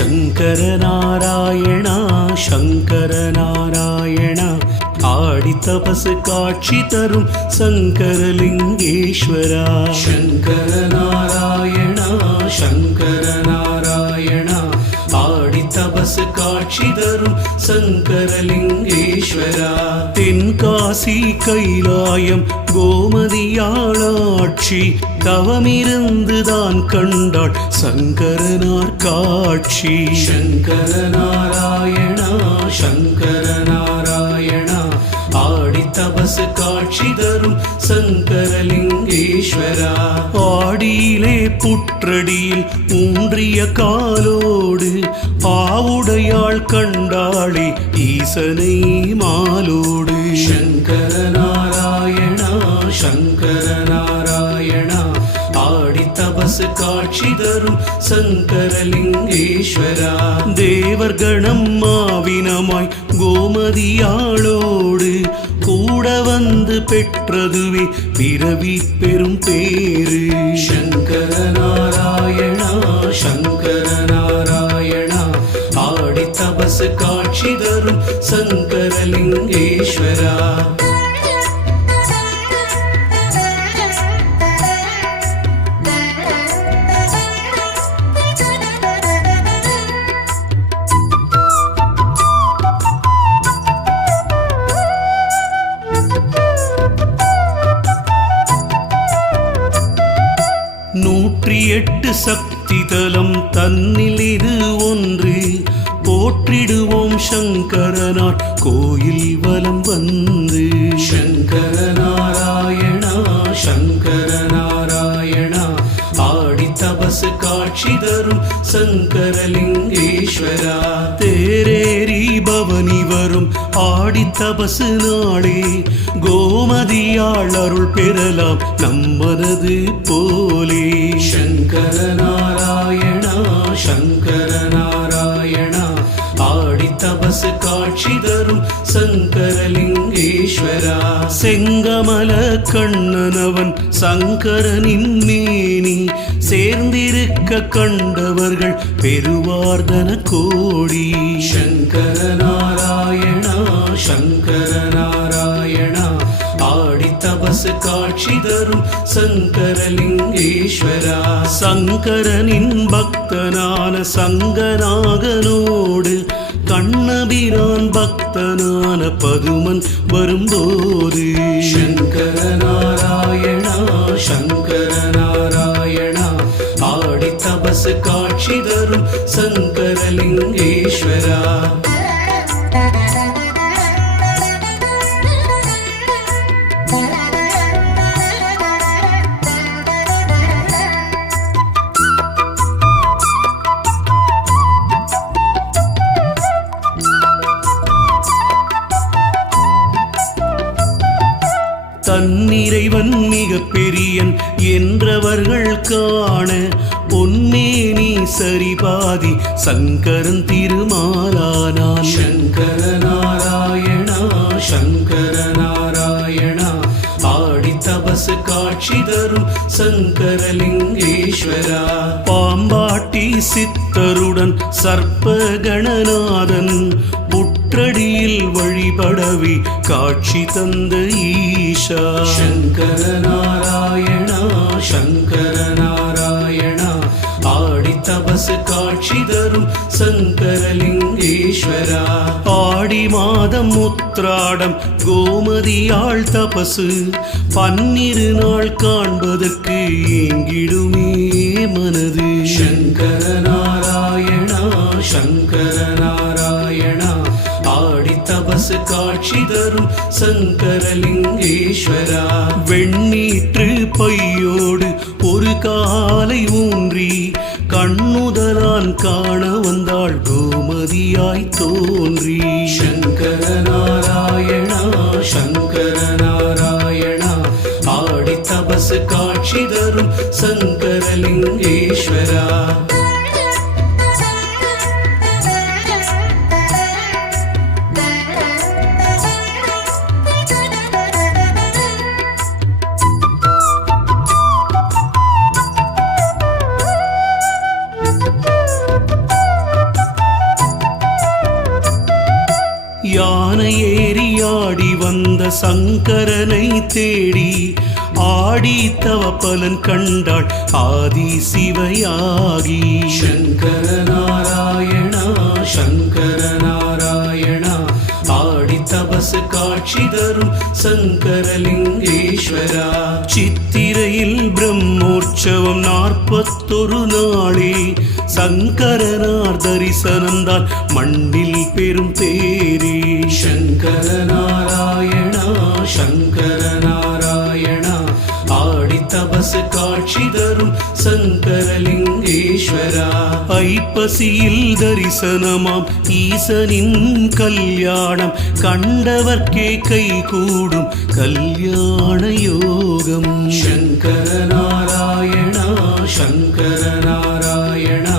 ಶಂಕರ ನಾರಾಯಣ ಶಂಕರ ನಾರಾಯಣ ஆடி தபசு காட்சி தரும் சங்கரலிங்கேஸ்வரா சங்கர நாராயணா சங்கர நாராயணா ஆடி தபசு காட்சி தரும் சங்கரலிங்கேஸ்வரா தென்காசி கைலாயம் கோமதியாளாட்சி தவமிருந்துதான் கண்டாள் சங்கரனார் காட்சி சங்கர நாராயணா சங்கர நாராயணா ஆடி தபசு காட்சி தரும் சங்கரலிங்கேஸ்வரா ஆடியிலே புற்றடியில் ஊன்றிய காலோடு ஆவுடையாள் கண்டாளே ஈசனை மாலோடு சங்கர நாராயணா சங்கர நாராயணா ஆடி தபசு காட்சி தரும் சங்கரலிங்கேஸ்வரா தேவர்கணம் மாவினமாய் கோமதியாளோடு கூட வந்து பெற்றதுவே பிறவி பெரும் பேரு சங்கர நாராயணா சங்கர நாராயணா ஆடி தபசு காட்சி தரும் சங்கரலிங்கேஸ்வரா எட்டு சக்தி தலம் தன்னில் இது ஒன்று போற்றிடுவோம் சங்கரனார் கோயில் வலம் வந்து சங்கர நாராயணா சங்கர நாராயணா ஆடி தபசு காட்சி தரும் சங்கரலிங்கேஸ்வரா தேரேறி பவனி வரும் ஆடி தபசு நாளே கோமதியாள் அருள் பெறலாம் நம்மனது போலே சங்கர நாராயணா சங்கர நாராயணா ஆடி தபசு காட்சி தரும் சங்கரலிங்கேஸ்வரா செங்கமல கண்ணனவன் சங்கரனின் மேனி சேர்ந்திருக்க கண்டவர்கள் பெருவார்தன கோடி சங்கர நாராயணா சங்கர நாராயணா ஆடி தபசு காட்சி தரும் சங்கரலிங்கேஸ்வரா சங்கரனின் பக்தனான சங்கநாகனோடு கண்ணபிரான் பக்தனான பதுமன் வரும்போது சங்கர நாராயணா சங்கர நாராயணா ஆடி தபசு காட்சி தரும் சங்கரலிங்கேஸ்வரா தன்னிறைவன் மிக பெரியன் என்றவர்கள் காண பொன்னேனி சரிபாதி சங்கரன் திருமாலானான் சங்கர நாராயணா சங்கர நாராயணா ஆடி தபசு காட்சி தரும் சங்கரலிங்கேஸ்வரா பாம்பாட்டி சித்தருடன் சர்ப்பகணநாதன் புற்றடியில் வழிபடவி காட்சி தந்த ஈஷா சங்கர நாராயணா சங்கர நாராயணா ஆடி தபசு காட்சி தரும் சங்கரலிங்கேஸ்வரா ஆடி மாதம் உத்ராடம் கோமதியாள் தபசு 12 நாள் காண்பதற்கு ஏங்கிடுமே மனது சங்கர நாராயணா சங்கர நாராயணா ஆடி தபசு காட்சி தரும் சங்கரலிங்கேஸ்வரா வெண்ணீற்று பையோடு ஒரு காலை ஊன்றி கண்ணுதலான் காண வந்தாள் கோமதியாய் தோன்றி சங்கர நாராயணா சங்கர நாராயணா ஆடி தபசு காட்சி தரும் சங்கரலிங்கேஸ்வரா ஏறியாடி வந்த சங்கரனை தேடி ஆடி தவ பலன் கண்டாள் ஆதி சிவயாகி. சங்கர நாராயணா சங்கர நாராயணா ஆடி தபசு காட்சி தரும் சங்கரலிங்கேஸ்வரா. சித்திரையில் பிரம்மோற்சவம் 41 நாளே சங்கரனார் தரிசனம்தான் மண்ணில் பெரும் தேரே. சங்கர நாராயணா சங்கர நாராயணா ஆடி தபசு காட்சி தரும் சங்கரலிங்கேஸ்வரா. ஐப்பசியில் தரிசனமாம் ஈசனின் கல்யாணம் கண்டவர்க்கே கை கூடும் கல்யாண யோகம். சங்கர நாராயணா சங்கர நாராயணா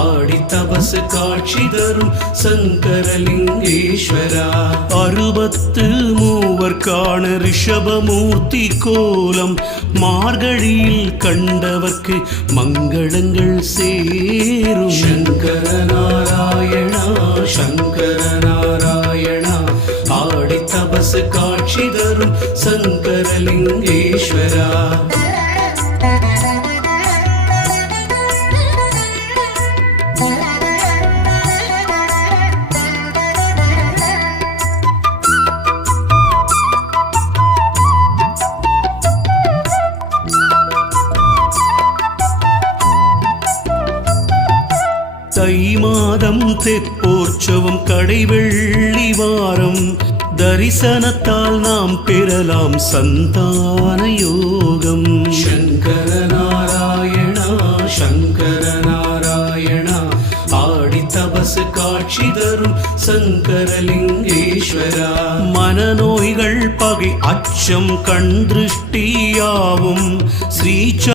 ஆடி தபசு காட்சி தரும் சங்கரலிங்கேஸ்வரா. 63 காண ரிஷபமூர்த்தி கோலம் மார்கழியில் கண்டவர்க்கு மங்களங்கள் சேரும். சங்கர நாராயணா சங்கர நாராயணா ஆடி தபசு காட்சி தரும் சங்கரலிங்கேஸ்வரா. தை மாதம் தெப்போற்சவம் கடைவெள்ளி வாரம் தரிசனத்தால் நாம் பெறலாம் சந்தான யோகம். சங்கர நாராயணா சங்கர நாராயணா ஆடி தபசு காட்சி தரும் சங்கரலிங்கேஸ்வரா. மனநோய்கள் பகை அச்சம் கண் திருஷ்டியாவும் ஸ்ரீ